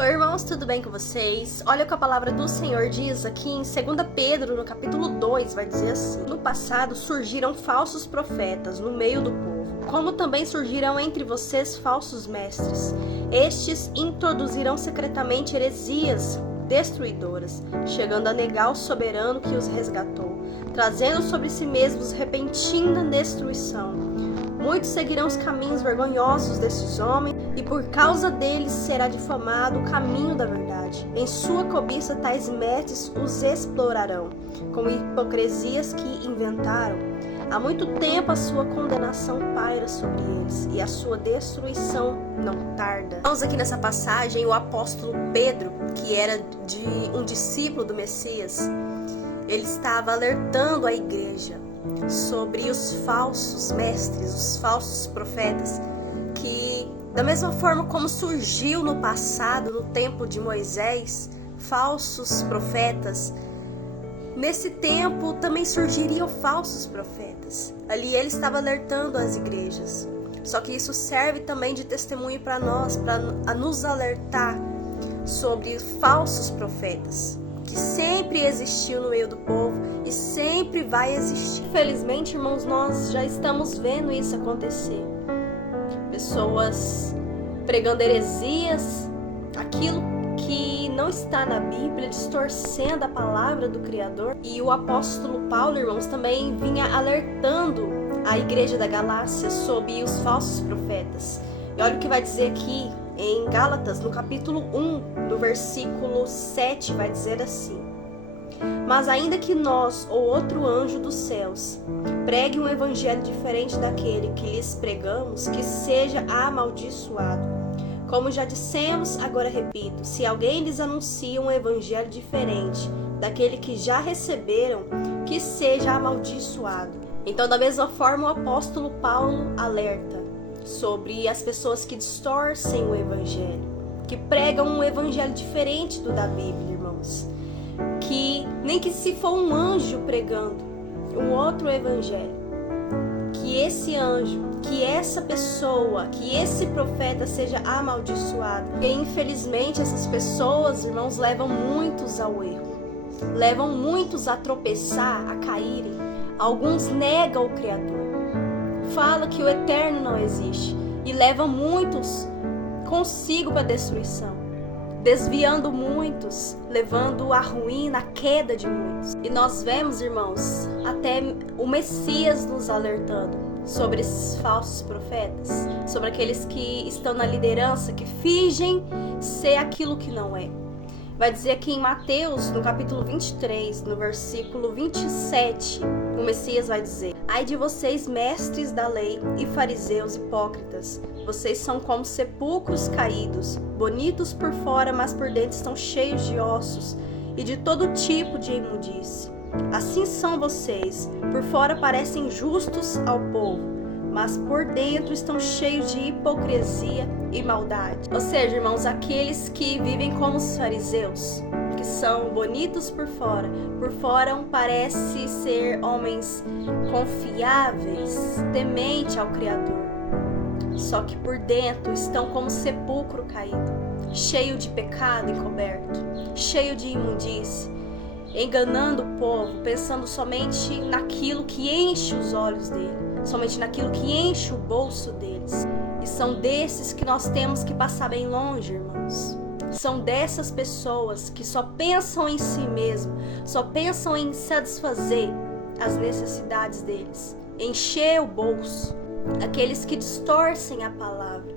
Oi, irmãos, tudo bem com vocês? Olha o que a palavra do Senhor diz aqui em 2 Pedro, no capítulo 2, vai dizer assim: no passado surgiram falsos profetas no meio do povo, como também surgirão entre vocês falsos mestres. Estes introduzirão secretamente heresias destruidoras, chegando a negar o soberano que os resgatou, trazendo sobre si mesmos repentina destruição. Muitos seguirão os caminhos vergonhosos desses homens, e por causa deles será difamado o caminho da verdade. Em sua cobiça tais mestres os explorarão, com hipocrisias que inventaram. Há muito tempo a sua condenação paira sobre eles, e a sua destruição não tarda. Vamos aqui nessa passagem, o apóstolo Pedro, que era um discípulo do Messias, ele estava alertando a igreja sobre os falsos mestres, os falsos profetas, que da mesma forma como surgiu no passado, no tempo de Moisés, falsos profetas, nesse tempo também surgiriam falsos profetas. Ali ele estava alertando as igrejas. Só que isso serve também de testemunho para nós, para nos alertar sobre falsos profetas, que sempre existiu no meio do povo e sempre vai existir. Infelizmente, irmãos, nós já estamos vendo isso acontecer. Pessoas pregando heresias, aquilo que não está na Bíblia, distorcendo a palavra do Criador. E o apóstolo Paulo, irmãos, também vinha alertando a igreja da Galácia sobre os falsos profetas. E olha o que vai dizer aqui em Gálatas, no capítulo 1, no versículo 7, vai dizer assim: mas ainda que nós ou outro anjo dos céus pregue um evangelho diferente daquele que lhes pregamos, que seja amaldiçoado. Como já dissemos, agora repito, se alguém lhes anuncia um evangelho diferente daquele que já receberam, que seja amaldiçoado. Então, da mesma forma, o apóstolo Paulo alerta sobre as pessoas que distorcem o evangelho, que pregam um evangelho diferente do da Bíblia, irmãos. Que nem que se for um anjo pregando um outro evangelho, que esse anjo, que essa pessoa, que esse profeta seja amaldiçoado. E infelizmente essas pessoas, irmãos, levam muitos ao erro, levam muitos a tropeçar, a caírem. Alguns negam o Criador, fala que o eterno não existe e leva muitos consigo para a destruição, desviando muitos, levando a ruína, a queda de muitos. E nós vemos, irmãos, até o Messias nos alertando sobre esses falsos profetas, sobre aqueles que estão na liderança, que fingem ser aquilo que não é. Vai dizer aqui em Mateus, no capítulo 23, no versículo 27, o Messias vai dizer: ai de vocês, mestres da lei e fariseus hipócritas, vocês são como sepulcros caídos, bonitos por fora, mas por dentro estão cheios de ossos e de todo tipo de imundície. Assim são vocês, por fora parecem justos ao povo, mas por dentro estão cheios de hipocrisia e maldade. Ou seja, irmãos, aqueles que vivem como os fariseus, que são bonitos por fora parecem ser homens confiáveis, tementes ao Criador, só que por dentro estão como sepulcro caído, cheio de pecado encoberto, cheio de imundície, enganando o povo, pensando somente naquilo que enche os olhos dele, somente naquilo que enche o bolso deles. E são desses que nós temos que passar bem longe, irmãos. São dessas pessoas que só pensam em si mesmo, só pensam em satisfazer as necessidades deles, encher o bolso. Aqueles que distorcem a palavra,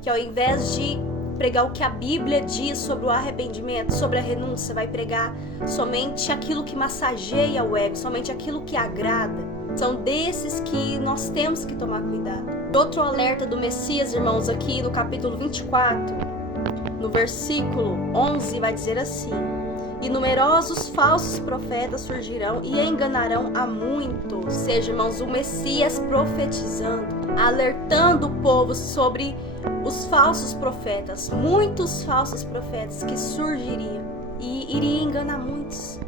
que ao invés de pregar o que a Bíblia diz sobre o arrependimento, sobre a renúncia, vai pregar somente aquilo que massageia o ego, somente aquilo que agrada. São desses que nós temos que tomar cuidado. Outro alerta do Messias, irmãos, aqui no capítulo 24, no versículo 11, vai dizer assim: e numerosos falsos profetas surgirão e enganarão a muitos. Ou seja, irmãos, o Messias profetizando, alertando o povo sobre os falsos profetas, muitos falsos profetas que surgiriam e iriam enganar muitos.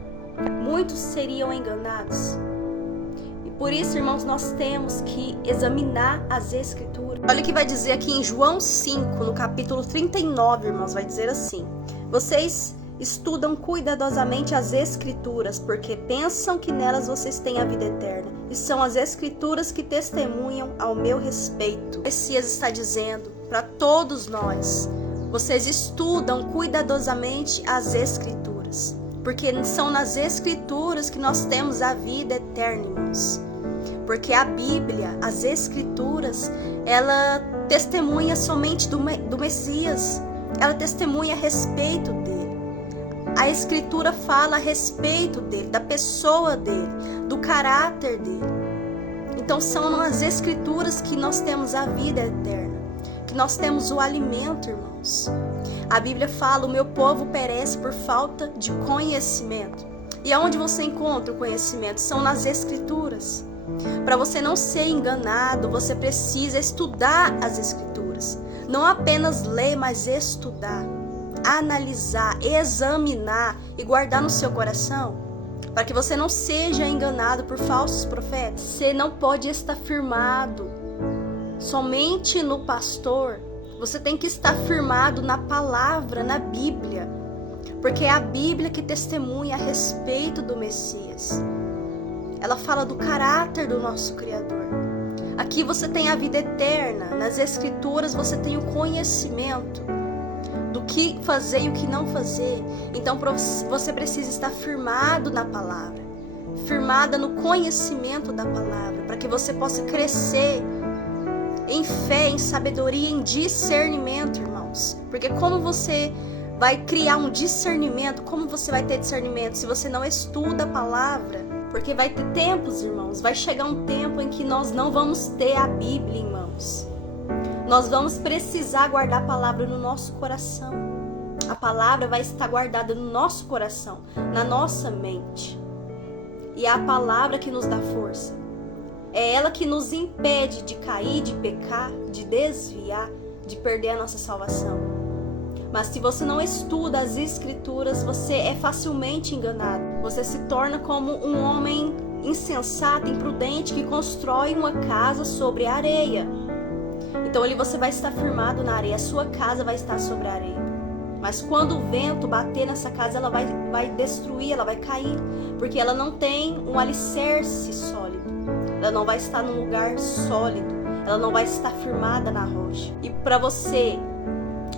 Muitos seriam enganados. E Por isso, irmãos, nós temos que examinar as Escrituras. Olha o que vai dizer aqui em João 5, no capítulo 39, irmãos, vai dizer assim: vocês estudam cuidadosamente as Escrituras, porque pensam que nelas vocês têm a vida eterna. E são as Escrituras que testemunham ao meu respeito. O Messias está dizendo para todos nós: vocês estudam cuidadosamente as Escrituras, porque são nas Escrituras que nós temos a vida eterna, irmãos. Porque a Bíblia, as Escrituras, ela testemunha somente do Messias. Ela testemunha a respeito dele. A Escritura fala a respeito dele, da pessoa dele, do caráter dele. Então são nas Escrituras que nós temos a vida eterna, que nós temos o alimento, irmãos. A Bíblia fala: o meu povo perece por falta de conhecimento. E aonde você encontra o conhecimento? São nas Escrituras. Para você não ser enganado, você precisa estudar as Escrituras. Não apenas ler, mas estudar, analisar, examinar e guardar no seu coração, para que você não seja enganado por falsos profetas. Você não pode estar firmado somente no pastor. Você tem que estar firmado na palavra, na Bíblia, porque é a Bíblia que testemunha a respeito do Messias. Ela fala do caráter do nosso Criador. Aqui você tem a vida eterna. Nas Escrituras você tem o conhecimento do que fazer e o que não fazer. Então você precisa estar firmado na palavra, firmada no conhecimento da palavra, para que você possa crescer em fé, em sabedoria, em discernimento, irmãos. Porque como você vai criar um discernimento, como você vai ter discernimento se você não estuda a palavra? Porque vai ter tempos, irmãos, vai chegar um tempo em que nós não vamos ter a Bíblia em mãos. Nós vamos precisar guardar a palavra no nosso coração. A palavra vai estar guardada no nosso coração, na nossa mente. E é a palavra que nos dá força. É ela que nos impede de cair, de pecar, de desviar, de perder a nossa salvação. Mas se você não estuda as Escrituras, você é facilmente enganado. Você se torna como um homem insensato, imprudente, que constrói uma casa sobre a areia. Então ali você vai estar firmado na areia, a sua casa vai estar sobre a areia. Mas quando o vento bater nessa casa, ela vai destruir, ela vai cair, porque ela não tem um alicerce sólido. Ela não vai estar num lugar sólido, ela não vai estar firmada na rocha. E para você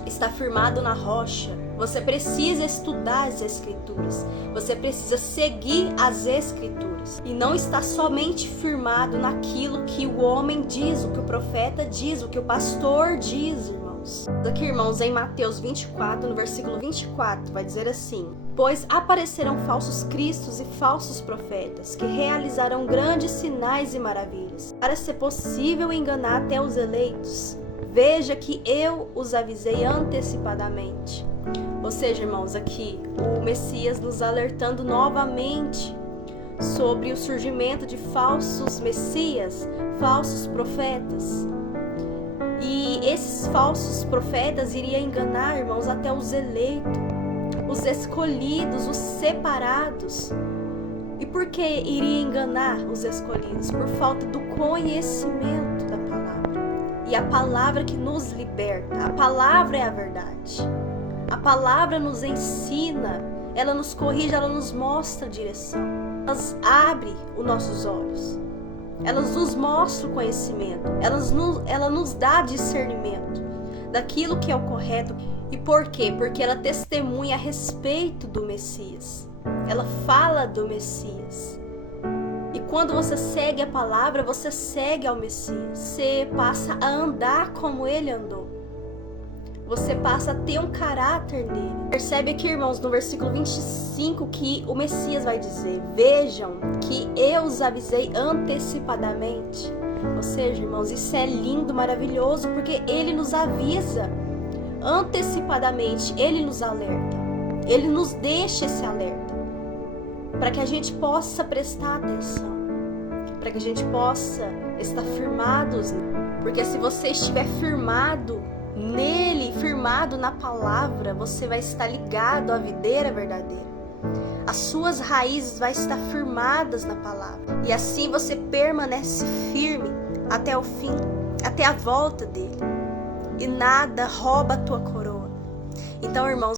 estar firmado na rocha, você precisa estudar as Escrituras, você precisa seguir as Escrituras e não estar somente firmado naquilo que o homem diz, o que o profeta diz, o que o pastor diz, irmãos. Aqui, irmãos, em Mateus 24, no versículo 24, vai dizer assim: pois aparecerão falsos cristos e falsos profetas, que realizarão grandes sinais e maravilhas, para ser possível enganar até os eleitos. Veja que eu os avisei antecipadamente. Ou seja, irmãos, aqui o Messias nos alertando novamente sobre o surgimento de falsos messias, falsos profetas. E esses falsos profetas iriam enganar, irmãos, até os eleitos, os escolhidos, os separados. E por que iria enganar os escolhidos? Por falta do conhecimento da palavra. E a palavra que nos liberta, a palavra é a verdade. A palavra nos ensina, ela nos corrige, ela nos mostra a direção. Ela abre os nossos olhos. Ela nos mostra o conhecimento. Ela nos dá discernimento daquilo que é o correto. E por quê? Porque ela testemunha a respeito do Messias. Ela fala do Messias. E quando você segue a palavra, você segue ao Messias. Você passa a andar como ele andou. Você passa a ter um caráter nele. Percebe aqui, irmãos, no versículo 25, que o Messias vai dizer: vejam que eu os avisei antecipadamente. Ou seja, irmãos, isso é lindo, maravilhoso, porque ele nos avisa antecipadamente, ele nos alerta. Ele nos deixa esse alerta, para que a gente possa prestar atenção, para que a gente possa estar firmados. Porque se você estiver firmado nele, firmado na palavra, você vai estar ligado à videira verdadeira. As suas raízes vão estar firmadas na palavra. E assim você permanece firme até o fim, até a volta dele. E nada rouba a tua coroa. Então, irmãos,